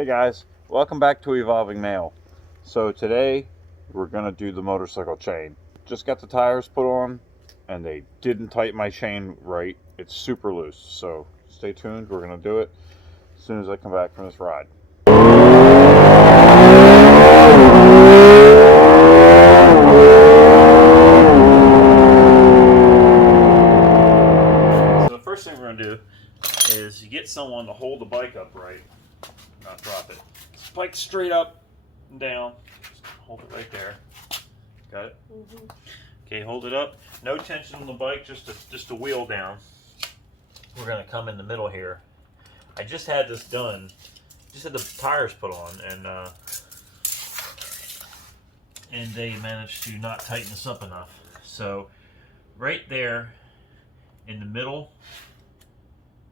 Hey guys, welcome back to Evolving Mail. So today we're gonna do the motorcycle chain. Just got the tires put on and they didn't tighten my chain right. It's super loose, so stay tuned. We're gonna do it as soon as I come back from this ride. So the first thing we're gonna do is you get someone to hold the bike upright, not drop it. Bike straight up and down. Just hold it right there. Got it? Mm-hmm. Okay, hold it up. No tension on the bike, just a wheel down. We're gonna come in the middle here. I just had this done. Just had the tires put on, and they managed to not tighten this up enough. So right there in the middle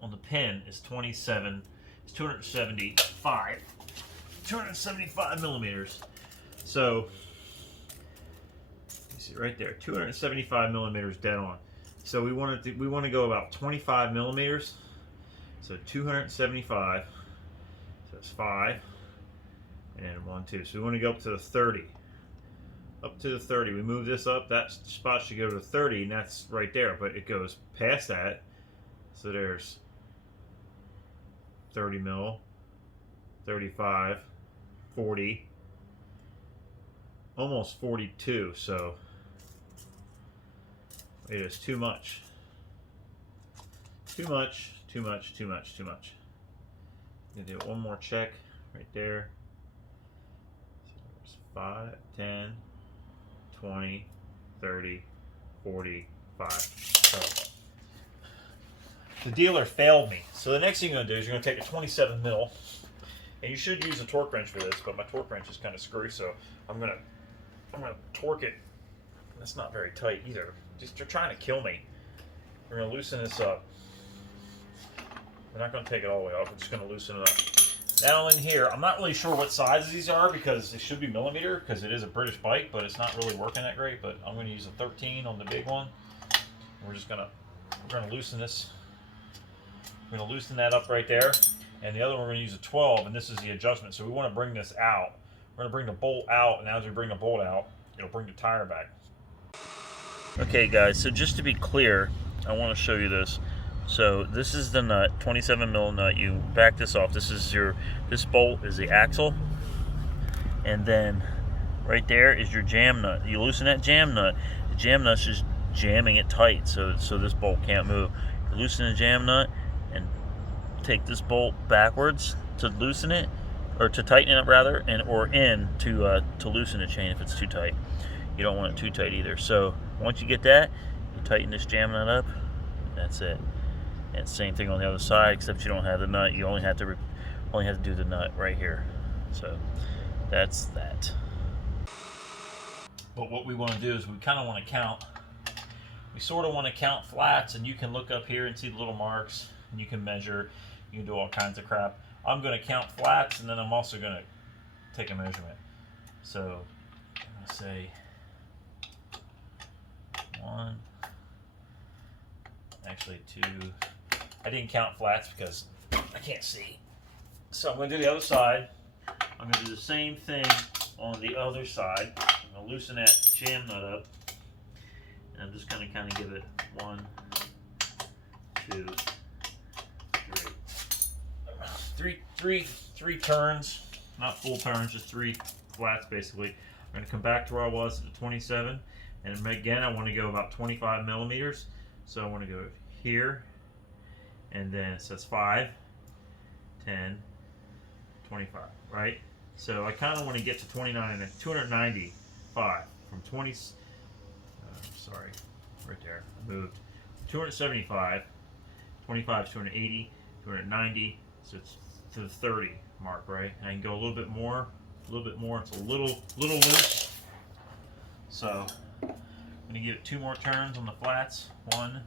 on the pin is 275 millimeters. So you see right there, 275 millimeters dead on. So we want to go about 25 millimeters. So 275. So that's 5 and 1, 2. So we want to go up to the 30. Up to the 30. We move this up. That spot should go to 30, and that's right there. But it goes past that. So there's 30 mil, 35, 40, almost 42. So it is too much. Too much. I'm gonna do one more check right there. So 5, 10, 20, 30, 45. So the dealer failed me. So the next thing you're gonna do is you're gonna take a 27 mil, and you should use a torque wrench for this, but my torque wrench is kind of screwy, so I'm gonna torque it. That's not very tight either. They're trying to kill me. We're gonna loosen this up. We're not gonna take it all the way off. We're just gonna loosen it up. Now in here, I'm not really sure what sizes these are because it should be millimeter because it is a British bike, but it's not really working that great. But I'm gonna use a 13 on the big one. We're gonna loosen this. We're gonna loosen that up right there, and the other one we're gonna use a 12, and this is the adjustment. So we want to bring this out. We're gonna bring the bolt out, and as we bring the bolt out, it'll bring the tire back. Okay, guys. So just to be clear, I want to show you this. So this is the nut, 27 mil nut. You back this off. This bolt is the axle, and then right there is your jam nut. You loosen that jam nut. The jam nut's just jamming it tight, so this bolt can't move. You loosen the jam nut and take this bolt backwards to loosen it, or to tighten it up rather, or in to loosen the chain if it's too tight. You don't want it too tight either. So once you get that, you tighten this jam nut up. That's it. And same thing on the other side, except you don't have the nut. You only have to do the nut right here. So that's that. But what we want to do is we kind of want to count. We sort of want to count flats, and you can look up here and see the little marks, and you can measure. You can do all kinds of crap. I'm going to count flats, and then I'm also going to take a measurement. So I'm going to say 1, actually 2. I didn't count flats because I can't see. So I'm going to do the other side. I'm going to do the same thing on the other side. I'm going to loosen that jam nut up. And I'm just going to kind of give it 1, 2, 3. Three turns. Not full turns, just 3 flats basically. I'm going to come back to where I was at the 27. And again, I want to go about 25 millimeters. So I want to go here. And then it says 5, 10, 25, right? So I kind of want to get to 295 from 20. Sorry, right there. I moved 275, 25 is 280, 290. So it's to the 30 mark, right? And I can go a little bit more. It's a little loose. So I'm gonna give it 2 more turns on the flats. 1,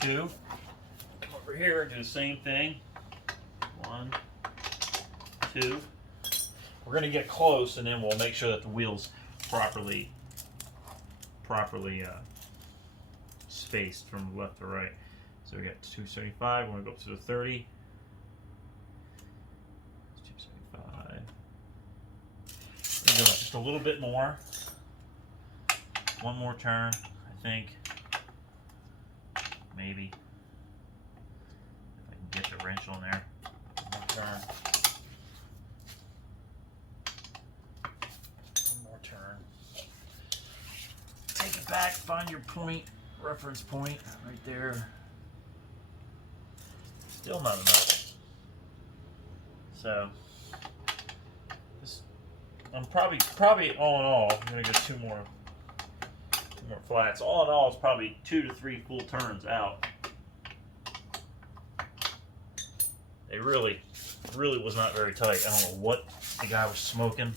2. Come over here, do the same thing. 1, 2. We're going to get close, and then we'll make sure that the wheel's properly spaced from left to right. So we got 275. We're going to go up to the 30. just a little bit more. One more turn, I think. Maybe. If I can get the wrench on there. One more turn. One more turn. Take it back, find your point, reference point, right there. Still not enough. So, I'm probably all in all, I'm gonna get two more flats. All in all, it's probably 2 to 3 full turns out. It really was not very tight. I don't know what the guy was smoking.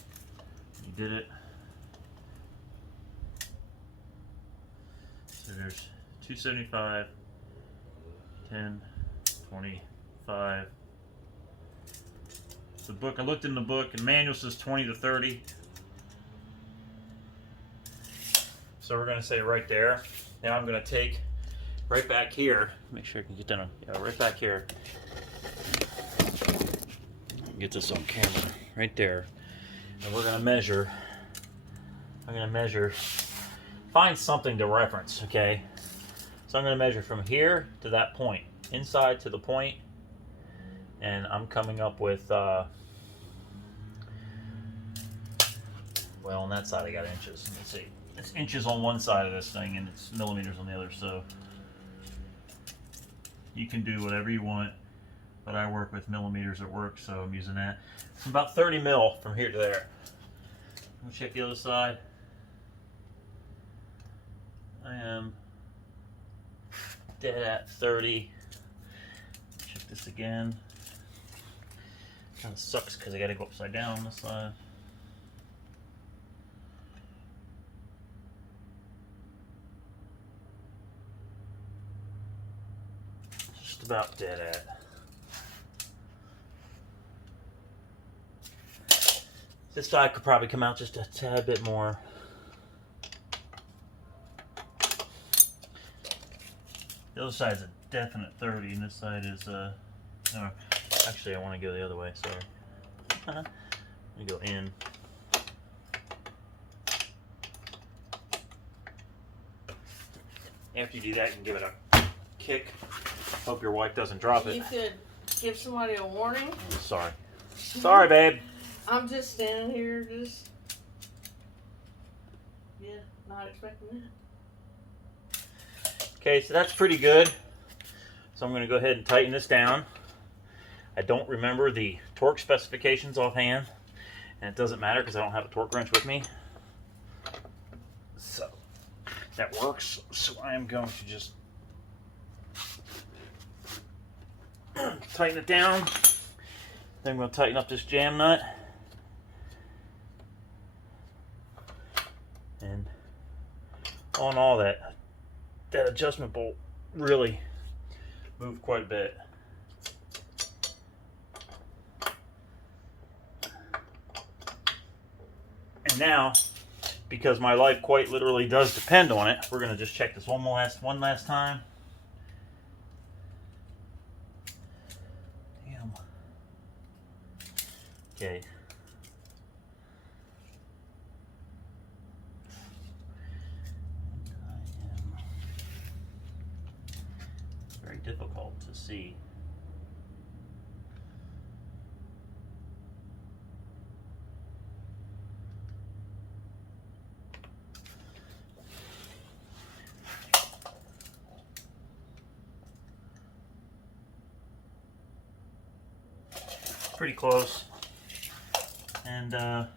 He did it. So there's 275, 10, 25. The book, I looked in the book, and manual says 20 to 30. So we're going to say right there. Now I'm going to take right back here. Make sure I can get down. Yeah, right back here. Get this on camera. Right there. And we're going to measure. I'm going to measure. Find something to reference, okay? So I'm going to measure from here to that point. Inside to the point. And I'm coming up with, well, on that side I got inches. Let's see. It's inches on one side of this thing and it's millimeters on the other, so you can do whatever you want, but I work with millimeters at work, so I'm using that. It's about 30 mil from here to there. I'm gonna check the other side. I am dead at 30. Check this again. Kind of sucks because I got to go upside down on this side. Just about dead at. This side could probably come out just a tad bit more. The other side is a definite 30, and this side is no. Actually, I want to go the other way, sorry. Let me go in. After you do that, you can give it a kick. Hope your wife doesn't drop it. You could give somebody a warning. Sorry. Sorry, babe. I'm just standing here, not expecting that. Okay, so that's pretty good. So I'm going to go ahead and tighten this down. I don't remember the torque specifications offhand, and it doesn't matter because I don't have a torque wrench with me. So that works. So I am going to just tighten it down. Then I'm going to tighten up this jam nut. And on all that adjustment bolt really moved quite a bit. And now, because my life quite literally does depend on it, we're going to just check this one last time. Damn. Okay. Very difficult to see. Pretty close, and it's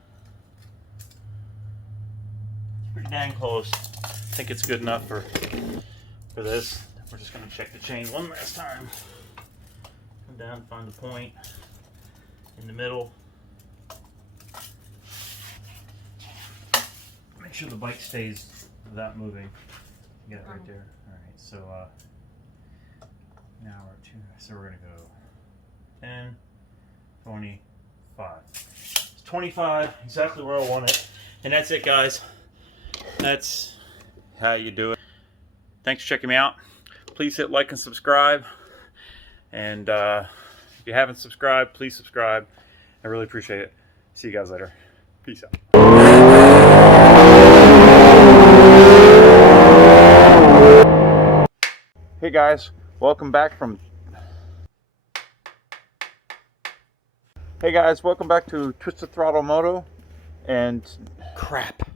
pretty dang close. I think it's good enough for this. We're just going to check the chain one last time. Come down, find the point in the middle. Make sure the bike stays without moving. You got it right there. All right, so now we're at 2. So we're going to go 10. 25. It's 25, exactly where I want it. And that's it, guys. That's how you do it. Thanks for checking me out. Please hit like and subscribe. And if you haven't subscribed, please subscribe. I really appreciate it. See you guys later. Peace out. Hey guys, welcome back to Twisted Throttle Moto, and Crap.